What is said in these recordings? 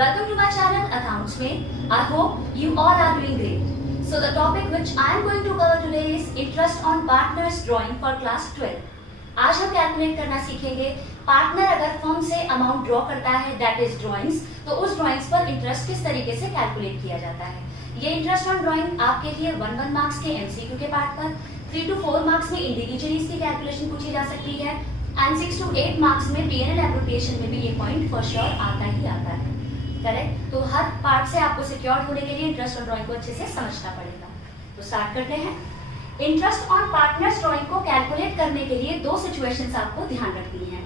Welcome to my channel Accountsmate. I hope you all are doing great. So the topic which I am going to cover today is interest on partners drawing for class 12. आज हम calculate करना सीखेंगे partner अगर firm से amount draw करता है that is drawings, तो उस ड्राइंग्स पर इंटरेस्ट किस तरीके से कैलकुलेट किया जाता है। ये इंटरेस्ट ऑन ड्राइंग आपके लिए 1 मार्क्स के एमसीक्यू के पार्ट पर, 3 to 4 मार्क्स में इंडिविजुअली इसकी कैलकुलेशन पूछी जा सकती है एंड 6 to 8 मार्क्स में पीएनएल एप्लीकेशन में भी ये पॉइंट फॉर श्योर आता ही आता है। करेक्ट। तो हर पार्ट से आपको सिक्योर होने के लिए इंटरेस्ट ऑन ड्राइंग को अच्छे से समझना पड़ेगा। तो स्टार्ट करते हैं। इंटरेस्ट ऑन पार्टनर्स ड्राइंग को कैलकुलेट करने के लिए दो सिचुएशंस आपको ध्यान रखनी है।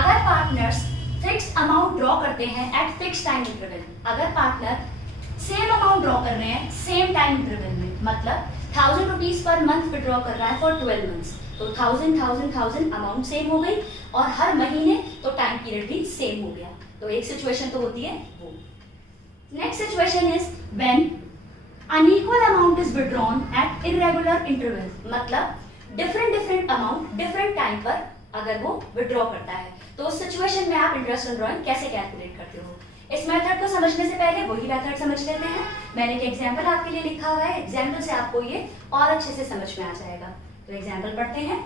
अगर पार्टनर्स फिक्स्ड अमाउंट ड्रॉ करते हैं एट फिक्स टाइम इंटरवल, अगर पार्टनर सेम अमाउंट ड्रॉ कर रहे हैं सेम टाइम इंटरवल में, मतलब 1000 रुपीज पर मंथ विड्रॉ कर रहा है फॉर 12 मंथ्स, तो 1000 अमाउंट सेम हो गई और हर महीने तो टाइम पीरियड भी सेम हो गया। तो एक सिचुएशन तो होती है वो। Next situation is when unequal amount is withdrawn at irregular interval, मतलब डिफरेंट अमाउंट डिफरेंट टाइम पर अगर वो विड्रॉ करता है, तो उस सिचुएशन में आप इंटरेस्ट ऑन ड्राइंग कैसे कैलकुलेट करते हो। इस मेथड को समझने से पहले वही मेथड समझ लेते हैं। मैंने एक एग्जांपल आपके लिए लिखा हुआ है, एग्जांपल से आपको ये और अच्छे से समझ में आ जाएगा। तो एग्जांपल पढ़ते हैं।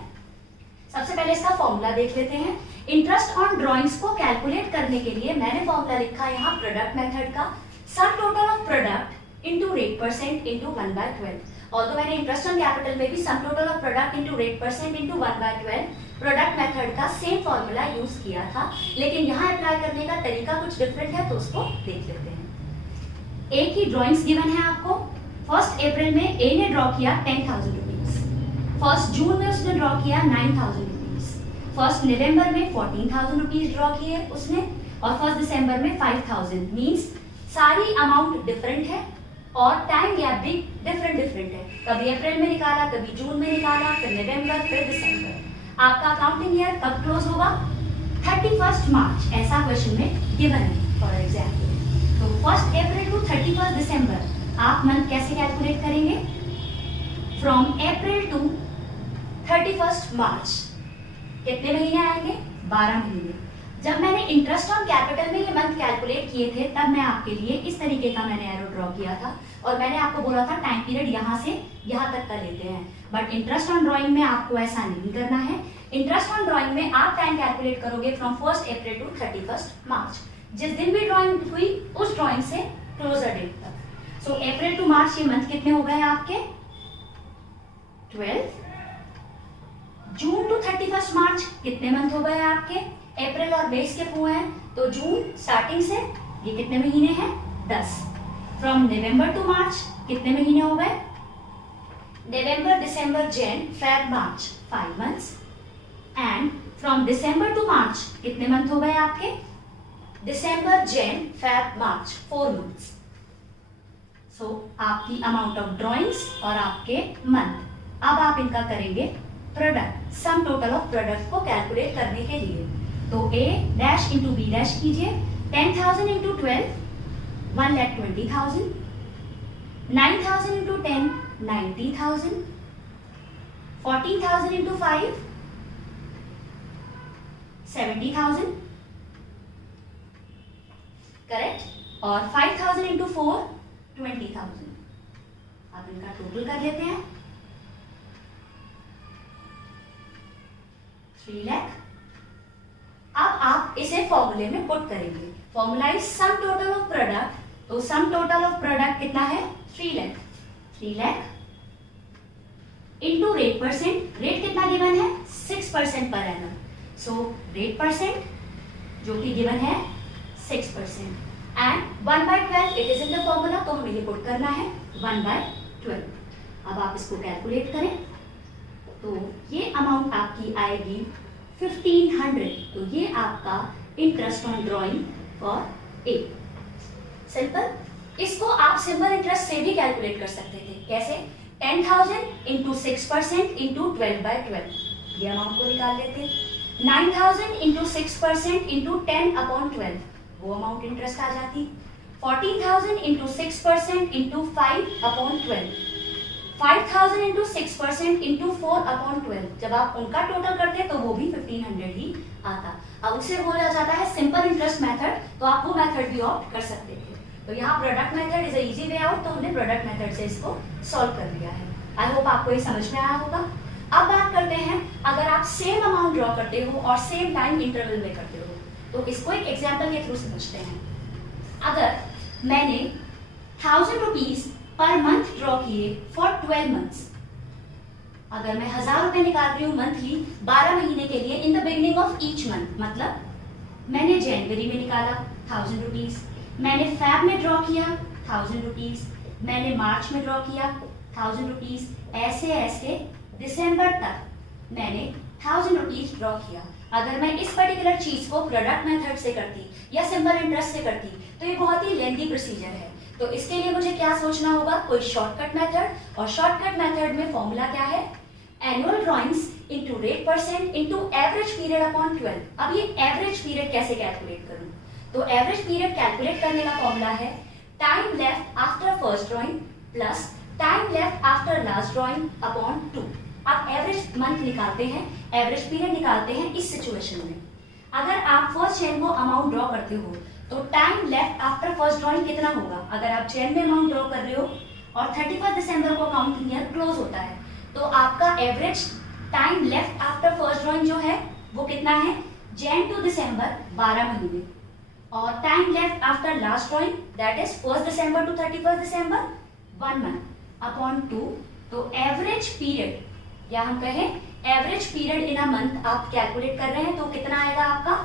सबसे पहले इसका फॉर्मूला देख लेते हैं। इंटरेस्ट ऑन ड्राइंग्स को कैलकुलेट करने के लिए मैंने फॉर्मूला लिखा है यहाँ प्रोडक्ट मेथड का, सम total of product into rate percent into 1/12। और तो मैंने इंटरेस्ट ऑन कैपिटल में भी सम total of product into rate percent into 1/12 product method का सेम फॉर्मूला यूज किया था, लेकिन यहाँ अप्लाई करने का तरीका कुछ डिफरेंट है, तो उसको देख लेते हैं। ए की ड्राइंग्स गिवन है आपको। 1 अप्रैल में ए ने ड्रॉ किया 10,000 रुपीज, 1 जून में उसने ड्रॉ किया 9,000 रुपीज, 1 नवंबर में 14,000 रुपीज ड्रॉ किए उसने, और 1 दिसंबर में 5,000। मींस सारी अमाउंट डिफरेंट है और टाइम गैप भी डिफरेंट है। कभी अप्रैल में निकाला, कभी जून में निकाला, फिर नवंबर, फिर दिसंबर। आपका अकाउंटिंग ईयर कब क्लोज होगा? 31 मार्च, ऐसा क्वेश्चन में गिवन है फॉर एग्जाम्पल। तो 1 अप्रैल टू 31 दिसंबर आप मंथ कैसे कैलकुलेट करेंगे? फ्रॉम अप्रैल टू 31 मार्च कितने महीने आएंगे? 12 महीने। जब मैंने इंटरेस्ट ऑन कैपिटल में ये मंथ कैलकुलेट किए थे, तब मैं आपके लिए इस तरीके का मैंने एरो ड्रॉ किया था और मैंने आपको बोला था टाइम पीरियड यहाँ से यहाँ तक का लेते हैं। बट इंटरेस्ट ऑन ड्राइंग में आपको ऐसा नहीं करना है। इंटरेस्ट ऑन ड्राइंग में आप टाइम कैलकुलेट करोगे फ्रॉम 1 अप्रैल टू 31 मार्च, जिस दिन भी ड्राइंग हुई उस ड्राइंग से क्लोजर डेट तक। सो अप्रैल टू मार्च ये मंथ कितने हो गए आपके? 12। जून टू 31 मार्च कितने मंथ हो गए आपके? अप्रैल और बेस के हुए हैं, तो जून स्टार्टिंग से ये कितने महीने हैं? 10। फ्रॉम नवंबर टू मार्च कितने महीने हो गए? November, December, Jan, Feb, March, 5 months. And from December to March कितने मंथ हो गए आपके? December, Jan, Feb, March, 4 months. So आपकी अमाउंट ऑफ ड्रॉइंग्स और आपके मंथ। अब आप इनका करेंगे product, sum total of product को कैलकुलेट करने के लिए। तो A dash into b dash कीजिए। 10,000 इंटू 12 1,20,000, 9,000 इंटू 10 90,000, 14,000 इंटू 5 70,000, करेक्ट। और 5,000 इंटू 4 20,000। अब इनका टोटल कर लेते हैं, 3 लाख। अब आप इसे फॉर्मूले में पुट करेंगे। Formula is some total of product, तो सम टोटल ऑफ प्रोडक्ट कितना है? 3 lakh. 3 lakh into rate percent. Rate कितना गिवन है? 6% per annum. So rate percent जो कि गिवन है 6% and 1/12 it is in the formula, तो हमें ये पुट करना है 1/12। अब आप इसको कैलकुलेट करें तो ये अमाउंट आपकी आएगी 1500। तो ये आपका interest on drawing for a. Simple. इसको आप सिंपल इंटरेस्ट से भी कैलकुलेट कर सकते थे। कैसे? 10,000 इंटू 6% इंटू 12/12, ये अमाउंट को निकाल लेते। 9,000 इंटू 6% इंटू 10/12, वो अमाउंट इंटरेस्ट आ जाती। 14,000 इंटू 6% इंटू 5/12, 5000 इंटू 6% इंटू 4/12, जब आप उनका टोटल करते तो वो भी 1500 ही आता। अब उसे बोला जाता है सिंपल इंटरेस्ट मेथड, तो आप वो मेथड भी ऑप्ट कर सकते थे। तो यहाँ product method is easy way out, तो हमने प्रोडक्ट मेथड से इसको सॉल्व कर लिया है। आई होप आपको ये समझ में आया होगा। अब बात करते हैं, अगर आप सेम अमाउंट ड्रॉ करते हो और सेम टाइम इंटरवल में करते हो, तो इसको एक एग्जाम्पल के थ्रू समझते हैं। अगर मैंने 1000 रुपीज पर मंथ ड्रॉ किए फॉर 12 मंथ्स, अगर मैं 1000 रुपए निकाल रही हूँ मंथली 12 महीने के लिए in the beginning of each month, मतलब मैंने जनवरी में निकाला 1000 रुपीज, मैंने फैब में ड्रॉ किया 1000 रुपीज, मैंने मार्च में ड्रॉ किया 1000 रुपीज, ऐसे ऐसे दिसंबर तक मैंने 1000 रुपीज ड्रॉ किया। अगर मैं इस पर्टिकुलर चीज को प्रोडक्ट मेथड से करती या सिंपल इंटरेस्ट से करती तो ये बहुत ही लेंथी प्रोसीजर है। तो इसके लिए मुझे क्या सोचना होगा, कोई शॉर्टकट मेथड, और शॉर्टकट मेथड में फॉर्मूला क्या है, annual drawings into rate percent into average period upon 12। अब ये एवरेज पीरियड कैसे कैलकुलेट करूं, तो एवरेज पीरियड कैलकुलेट करने का फॉर्मूला है time left after first drawing plus time left after last drawing upon 2। आप एवरेज मंथ निकालते हैं, एवरेज पीरियड निकालते हैं इस सिचुएशन में। अगर आप फर्स्ट जैन को अमाउंट ड्रॉ करते हो तो time left after first drawing कितना होगा, अगर आप जैन में अमाउंट ड्रॉ कर रहे हो और 31 दिसंबर को अकाउंटिंग ईयर क्लोज होता है, तो आपका average time left after first drawing जो है वो कितना है, जैन टू दिसंबर 12 महीने, और time left after last drawing that is 1 December to 31 December 1 month upon 2। तो एवरेज पीरियड, या हम कहें average period in a month आप कैलकुलेट कर रहे हैं तो कितना आएगा आपका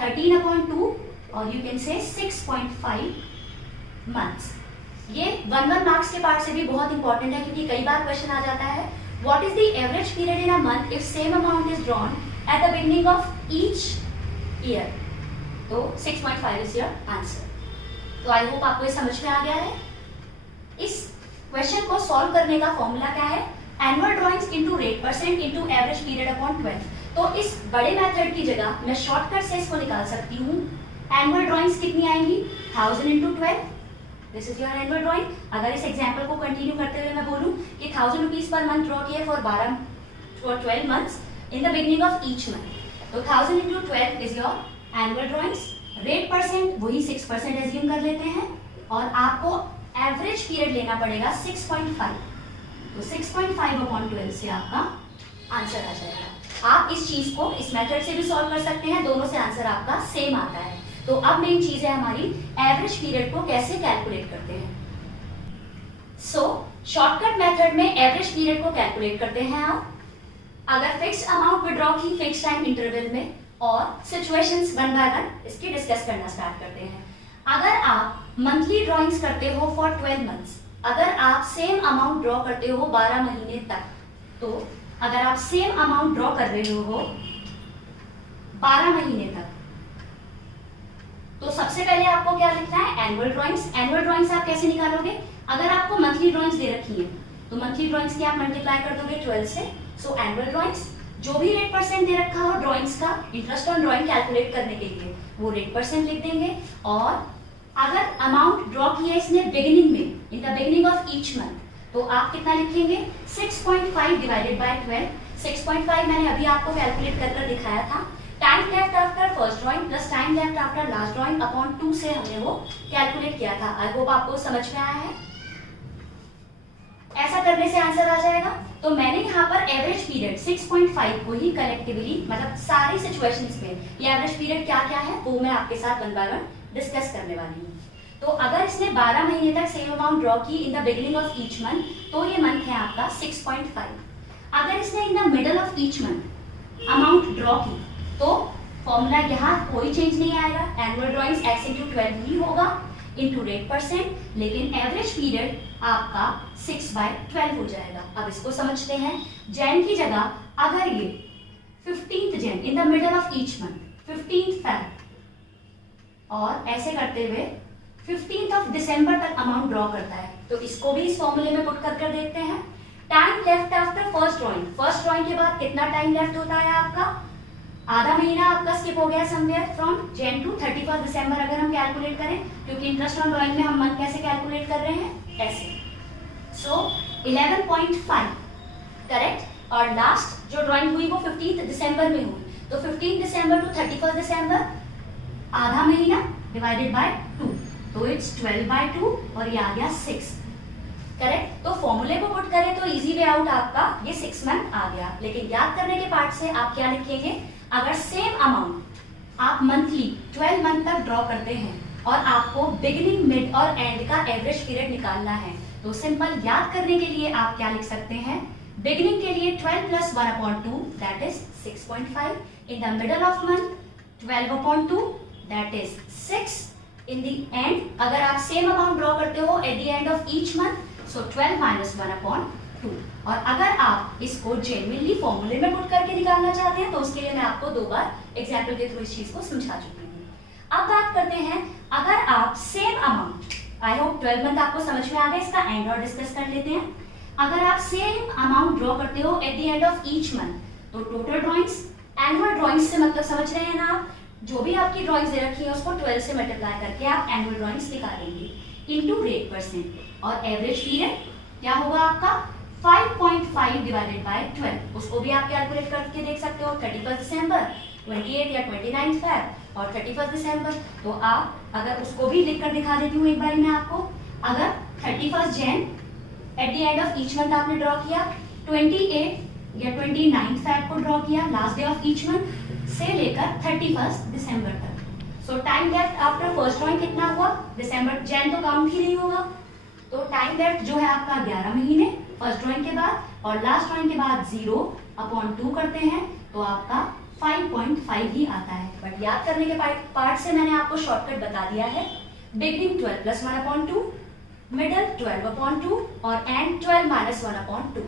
13/2, और यू कैन से 6.5 मंथ्स। ये 1 मार्क्स के पार्ट से भी बहुत इंपॉर्टेंट है, क्योंकि कई बार क्वेश्चन आ जाता है what is the average period in a month if same amount is drawn at the beginning of each year, तो 6.5 इज योर आंसर। तो आई होप आपको ये समझ में आ गया है। इस क्वेश्चन को सॉल्व करने का फॉर्मूला क्या है, annual drawings into rate percent into average period upon 12। तो इस बड़े मेथड की जगह मैं शॉर्टकट से इसको निकाल सकती हूँ। एनुअल ड्रॉइंग्स कितनी आएंगी, 1000 into 12, this is your annual drawing. अगर इस एग्जाम्पल को कंटिन्यू करते हुए मैं बोलूँ कि 1000 रुपीज पर मंथ ड्रॉ किए for 12 months in the beginning of each month, तो 1000 into 12 is your annual drawings. Rate percent वही 6% एज्यूम कर लेते हैं, और आपको एवरेज पीरियड लेना पड़ेगा 6.5, तो 6.5/12 से आपका आंसर आ जाएगा। आप इस चीज को इस मेथड से भी सॉल्व कर सकते हैं, दोनों से आंसर आपका सेम आता है। तो अब मेन चीज है हमारी एवरेज पीरियड को कैसे कैलकुलेट करते हैं। सो शॉर्टकट मेथड में एवरेज पीरियड को कैलकुलेट करते हैं आप। अगर फिक्स्ड अमाउंट विड्रॉ की फिक्स टाइम इंटरवल में, और सिचुएशंस 1 बाय 1 इसकी डिस्कस करना स्टार्ट करते हैं। अगर आप मंथली ड्रॉइंग्स करते हो फॉर 12 मंथ्स, अगर आप सेम अमाउंट ड्रॉ करते हो 12 महीने तक, तो अगर आप सेम अमाउंट ड्रॉ कर रहे हो 12 महीने तक, तो सबसे पहले आपको क्या लिखना है, एनुअल ड्रॉइंग्स। एनुअल ड्रॉइंग्स आप कैसे निकालोगे, अगर आपको मंथली ड्रॉइंग्स दे रखी है तो मंथली ड्रॉइंग्स की आप मल्टीप्लाई कर दोगे 12 से। सो एनुअल ड्रॉइंग्स, जो भी रेट परसेंट दे रखा हो ड्रॉइंग्स का, इंटरेस्ट ऑन ड्रॉइंग कैलकुलेट करने के लिए वो रेट परसेंट लिख देंगे। और अगर अमाउंट ड्रॉ किया इसने बिगिनिंग में, in the beginning of each month, तो आप कितना लिखेंगे 6.5 डिवाइडेड बाय 12। 6.5 मैंने अभी आपको कैलकुलेट कर दिखाया था। Time left after first drawing plus time left after last drawing upon 2 से हमने वो कैलकुलेट किया था। आई होप आपको समझ में आया है। ऐसा करने से आंसर आ जाएगा। तो मैंने यहाँ पर एवरेज पीरियड 6.5 को ही कलेक्टिवली, मतलब सारी सिचुएशंस में ये एवरेज पीरियड क्या क्या है वो मैं आपके साथ 1 बाय 1 डिस्कस करने वाली हूँ। तो अगर इसने 12 महीने तक सेम अमाउंट ड्रॉ की in the beginning of each month, तो ये मंथ है आपका 6.5। अगर इसने इन the middle of each month amount draw की, तो फॉर्मूला यहाँ कोई चेंज नहीं आएगा, एनुअल ड्रॉइंग्स x इंटू 12 ही होगा इंटू रेट परसेंट, लेकिन एवरेज पीरियड आपका 6/12 हो जाएगा। अब इसको समझते हैं। जैन की जगह अगर ये 15th Jan in the middle of each month, 15th Feb, और ऐसे करते हुए 15th ऑफ दिसंबर तक अमाउंट ड्रॉ करता है, तो इसको भी इस फॉर्मूले में पुट कर देखते हैं। Time left after first drawing, first drawing के बाद कितना टाइम लेफ्ट होता है आपका, आधा महीना आपका स्किप हो गया समवेयर फ्रॉम जैन टू 31 दिसंबर अगर हम कैलकुलेट करें, क्योंकि इंटरेस्ट ऑन ड्रॉइंग में हम मंथ कैसे कैलकुलेट कर रहे हैं, ऐसे। सो 11.5, करेक्ट। और लास्ट जो ड्राइंग हुई वो 15 दिसंबर में हुई, तो 15 दिसंबर टू 31 दिसंबर आधा महीना डिवाइडेड बाय 2, तो इट्स 12/2 और ये आ गया 6, करेक्ट। तो फॉर्मूले को पुट करें तो इजी वे आउट आपका ये 6 मंथ आ गया। लेकिन याद करने के पार्ट से आप क्या लिखेंगे, अगर सेम अमाउंट आप मंथली 12 मंथ तक ड्रॉ करते हैं और आपको बिगिनिंग, मिड और एंड का एवरेज पीरियड निकालना है, तो सिंपल याद करने के लिए आप क्या लिख सकते हैं, बिगिनिंग के लिए 12 + 1/2 that is 6.5, in the middle of month 12/2 that is 6, in the end अगर आप सेम अमाउंट ड्रॉ करते हो at the end of each month, सो 12 - 1/2। और अगर आप इसको जेन्युइनली फॉर्मूले में पुट करके निकालना चाहते हैं तो उसके लिए मैं आपको 2 बार एग्जाम्पल के थ्रू इस चीज को समझा चुकी हूँ। अब बात करते हैं, अगर आप same amount, I hope 12 month आपको समझ में आ गया, इसका एंड और डिस्कस कर लेते हैं। अगर आप सेम अमाउंट ड्रॉ करते हो at the end of each month, तो टोटल ड्रॉइंग्स, एनुअल ड्रॉइंग्स से मतलब समझ रहे हैं ना आप, जो भी आपकी ड्रॉइंग्स दे रखी है उसको 12 से मल्टीप्लाई करके आप एनुअल ड्रॉइंग्स निकालेंगे इनटू रेट %। और एवरेज पीरियड क्या होगा आपका 5.5 डिवाइडेड बाय 12, उसको भी आप कैलकुलेट करके देख सकते हो, 31 दिसंबर, 28 या 29 फेब और 31 दिसंबर। तो आप अगर उसको भी लिखकर दिखा देती हूँ एक बार मैं आपको, अगर 31 Jain at the end of each month आपने ड्रॉ किया, 28 या 29 फेब को ड्रॉ किया last day of each month से लेकर 31 दिसंबर तक, सो time left after first drawing कितना हुआ, दिसंबर, जैन तो काउंट ही नहीं होगा, तो टाइम लेफ्ट जो है आपका 11 महीने फर्स्ट ड्रॉइंग के बाद, और लास्ट ड्रॉइंग के बाद 0/2 करते हैं तो आपका 5.5 ही आता है। बट याद करने के पार्ट से मैंने आपको शॉर्टकट बता दिया है, बिगिनिंग 12 + 1/2, मिडल 12/2 और एंड 12 - 1/2।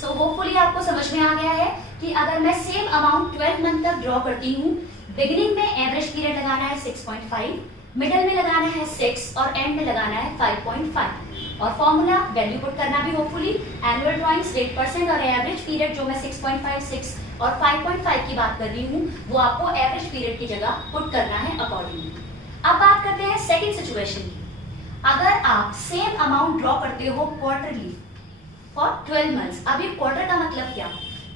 सो होपफुली आपको समझ में आ गया है कि अगर मैं सेम अमाउंट 12 मंथ तक ड्रॉ करती हूँ, बिगिनिंग में एवरेज पीरियड लगाना है 6.5, मिडल में लगाना है 6 और एंड में लगाना है 5.5, और फॉर्मूला वैल्यू पुट करना भी होपफुली एनुअल ड्रॉइंग्स रेट % और एवरेज पीरियड जो मैं 6.5, 6 और 5.5 की बात कर रही हूँ वो आपको एवरेज पीरियड की जगह पुट करना है अकॉर्डिंगली। अब बात करते हैं सेकंड सिचुएशन की, अगर आप सेम अमाउंट ड्रॉ करते हो क्वार्टरली फॉर 12 मंथ्स। अब ये क्वार्टर का मतलब क्या,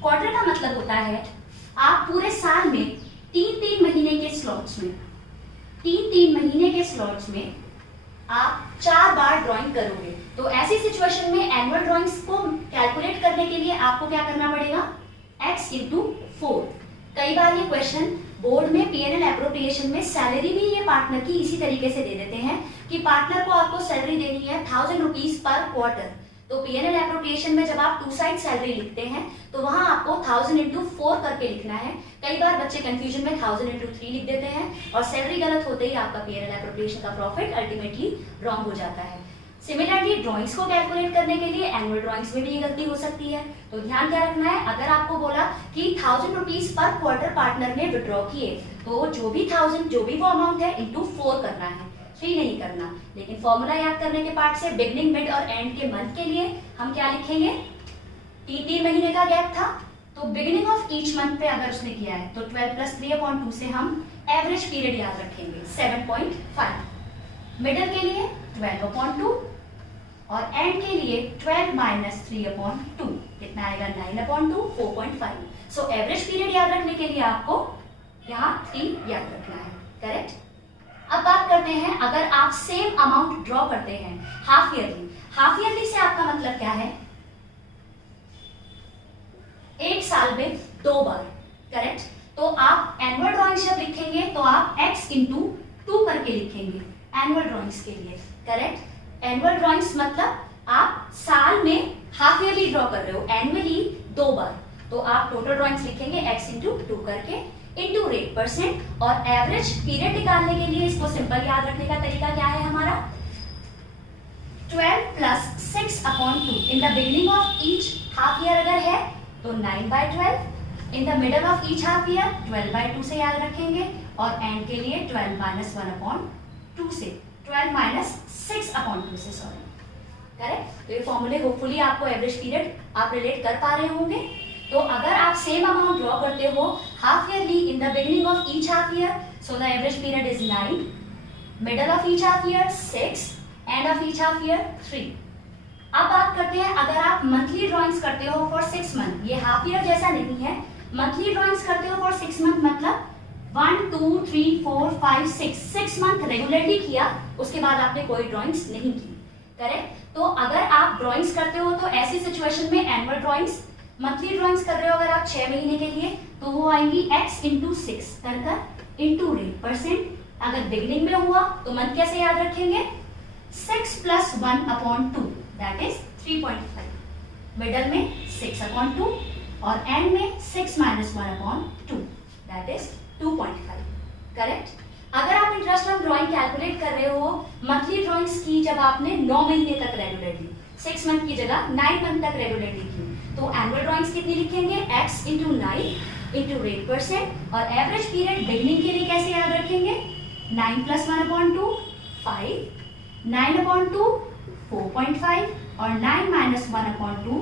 क्वार्टर का मतलब होता है आप पूरे साल में 3-3 महीने के स्लॉट्स में, 3-3 महीने के स्लॉट्स में आप 4 बार ड्राइंग करोगे। तो ऐसी सिचुएशन में एनुअल ड्राइंग्स को कैलकुलेट करने के लिए आपको क्या करना पड़ेगा, x × 4। कई बार ये क्वेश्चन बोर्ड में P&L एप्रोप्रिएशन में सैलरी भी ये पार्टनर की इसी तरीके से दे देते हैं कि पार्टनर को आपको सैलरी देनी है 1000 रुपीज पर क्वार्टर। तो P&L एप्रोप्रिएशन में जब आप 2 साइड सैलरी लिखते हैं तो वहां आपको 1000 × 4 करके लिखना है। कई बार बच्चे कंफ्यूजन में 1000 × 3 लिख देते हैं और सैलरी गलत होते ही आपका P&L एप्रोप्रिएशन का प्रॉफिट अल्टीमेटली रॉन्ग हो जाता है। सिमिलरली ड्राइंग्स को कैलकुलेट करने के लिए एनुअल ड्राइंग्स में भी ये गलती हो सकती है। तो ध्यान क्या रखना है, अगर आपको बोला कि 1000 रुपीज पर क्वार्टर पार्टनर ने विड्रॉ किए तो जो भी 1000 जो भी वो अमाउंट है × 4 करना है, 3 नहीं करना। लेकिन फॉर्मूला याद करने के पार्ट से बिगनिंग, मिड और एंड के मंथ के लिए हम क्या लिखेंगे, 3-3 महीने का गैप था तो बिगिनिंग ऑफ ईच मंथ पे अगर उसने किया है तो 12 + 3/2 से हम एवरेज पीरियड याद रखेंगे 7.5, मिडल के लिए 12/2 और एंड के लिए 12 - 3/2 कितना आएगा, 9/2, 4.5। सो एवरेज पीरियड याद रखने के लिए आपको यहाँ 3 याद रखना है, करेक्ट। अब बात करते हैं, अगर आप सेम अमाउंट ड्रॉ करते हैं हाफ ईयरली, हाफ ईयरली से आपका मतलब क्या है, एक साल में 2 बार, करेक्ट। तो आप एनुअल ड्राइंग्स जब लिखेंगे तो आप x × 2 करके लिखेंगे एनुअल ड्राइंग्स के लिए, करेक्ट। एनुअल ड्राइंग्स मतलब आप साल में हाफ ईयरली ड्रॉ कर रहे हो, एनुअली 2 बार, तो आप टोटल ड्राइंग्स लिखेंगे x × 2 करके इनटू रेट %। और एवरेज पीरियड निकालने के लिए इसको सिंपल याद रखने का तरीका क्या है हमारा, 12 + 6/2 in the beginning of each half year अगर है तो 9/12, इन the middle of each half year 12/2 से याद रखेंगे और एंड के लिए 12 - 1/2 से 12 - 6/2 से, सॉरी, करेक्ट। तो ये फॉर्मूले होपफुली आपको एवरेज पीरियड आप रिलेट कर पा रहे होंगे। तो अगर आप सेम अमाउंट ड्रॉ करते हो half yearly in the beginning of each half year, so the average period is 9, middle of each half year 6, end of each half year 3। अब बात करते हैं, अगर आप मंथली ड्राइंग्स करते हो फॉर 6 मंथ, ये हाफ ईयर जैसा नहीं है, मंथली ड्राइंग्स करते हो फॉर 6 मंथ मतलब 1 2 3 4 5 6 मंथ रेगुलरली किया, उसके बाद आपने कोई ड्राइंग्स नहीं की, करेक्ट। तो अगर आप ड्राइंग्स करते हो तो ऐसी सिचुएशन में एनुअल ड्राइंग्स, मंथली ड्राइंग्स कर रहे हो अगर आप 6 महीने के लिए, तो वो आएंगी x इंटू 6 कर इंटू रेट परसेंट। अगर बिगिनिंग में हुआ तो मंथ कैसे याद रखेंगे, 6 + 1/2 दैट इज 3.5, मिडल में 6/2 और एंड में 6 - 1/2 दैट इज 2.5, करेक्ट। अगर आप इंटरेस्ट ऑन ड्राइंग कैलकुलेट कर रहे हो मंथली ड्राइंग्स की जब आपने 9 महीने तक रेगुलरली, 6 मंथ की जगह 9 मंथ तक रेगुलरली की, तो एनुअल ड्राइंग्स कितनी लिखेंगे, x into 9 into rate percent. और एवरेज पीरियड बिगिनिंग के लिए कैसे याद रखेंगे, 9 + 1/2 5, 9/2 4.5 और 9 - 1/2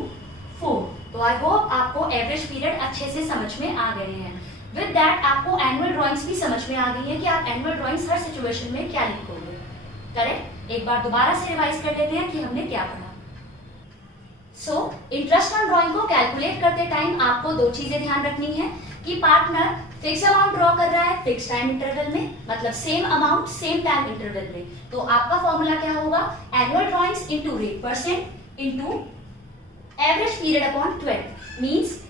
4। तो आई होप आपको एवरेज पीरियड अच्छे से समझ में आ गए हैं। विद दैट आपको एनुअल ड्राइंग्स भी समझ में आ गई है कि आप एनुअल ड्राइंग्स हर सिचुएशन में क्या लिखोगे, करेक्ट। एक बार दोबारा से रिवाइज कर लेते हैं कि हमने क्या पढ़ा। सो इंटरेस्ट ऑन ड्राइंग को कैलकुलेट करते टाइम आपको 2 चीजें ध्यान रखनी है कि पार्टनर फिक्स अमाउंट ड्रॉ कर रहा है फिक्स टाइम इंटरवल में, मतलब same amount same time interval में, तो आपका फॉर्मूला क्या होगा, annual drawings into rate percent into average period upon 12 means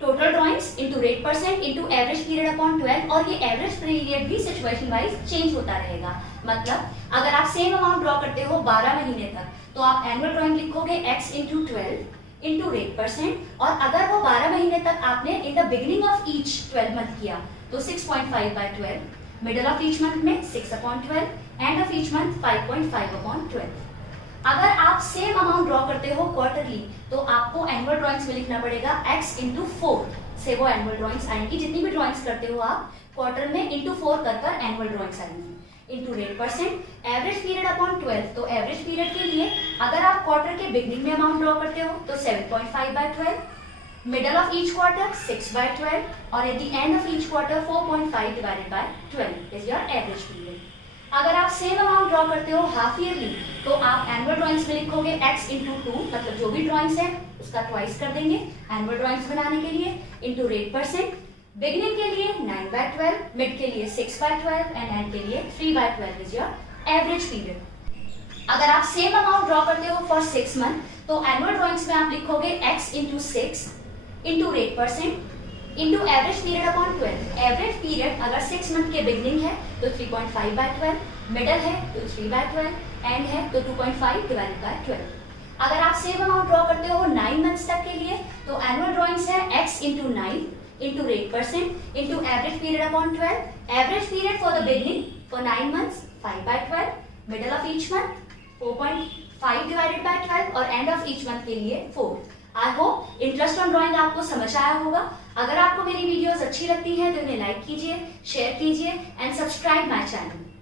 total drawings into rate percent into average period upon 12। और ये एवरेज पीरियड भी सिचुएशन वाइज चेंज होता रहेगा, मतलब अगर आप सेम अमाउंट ड्रॉ करते हो 12 महीने तक, तो आप एनुअल ड्राइंग लिखोगे x into 12 into rate percent. और अगर वो 12 महीने तक आपने in the beginning of each 12 month किया तो 6.5/12, मिडल ऑफ ईच मंथ में 6/12, एंड ऑफ ईच मंथ 5.5/12। अगर आप सेम अमाउंट ड्रॉ करते हो क्वार्टरली, तो आपको एनुअल ड्राइंग्स में लिखना पड़ेगा x इंटू 4 से वो एनुअल ड्राइंग्स आएंगी। जितनी भी ड्राइंग्स करते हो आप क्वार्टर में इंटू 4 कर एनुअल ड्राइंग्स आएंगी। Into rate percent average period upon 12, तो एवरेज पीरियड के लिए अगर आप क्वार्टर के बिगनिंग में अमाउंट ड्रॉ करते हो तो 7.5/12, मिडल ऑफ ईच क्वार्टर 6/12 और at the end of each quarter 4.5/12 is your average period. अगर आप सेम अमाउंट ड्रॉ करते हो हाफ ईयरली, तो आप एनुअल ड्राइंग्स में लिखोगे x इंटू 2, मतलब जो भी ड्राइंग्स है उसका ट्वाइस कर देंगे एनुअल ड्राइंग्स बनाने के लिए, इंटू रेट परसेंट। बिगिनिंग के लिए 9/12, मिड के लिए 6/12 एंड एंड के लिए 3/12 इज योर एवरेज पीरियड। अगर आप सेम अमाउंट ड्रॉ करते हो फॉर 6 मंथ, तो एनुअल ड्राइंग्स में आप लिखोगे x into 6 into rate percent into average period upon 12। Average period अगर 6 मंथ के बिगनिंग है तो 3.5/12, मिडल है तो 3/12, एंड है तो 2.5/12। अगर आप सेम अमाउंट ड्रॉ करते हो 9 मंथ्स तक के लिए, तो एनुअल ड्राइंग्स है x into 9 into rate percent into average period upon 12। Average period for the beginning for 9 months 5/12, middle of each month 4.5/12 और एंड ऑफ ईच मंथ के लिए 4। I hope interest on drawing आपको समझ आया होगा। अगर आपको मेरी वीडियोस अच्छी लगती हैं तो इन्हें लाइक कीजिए, शेयर कीजिए एंड सब्सक्राइब माय चैनल।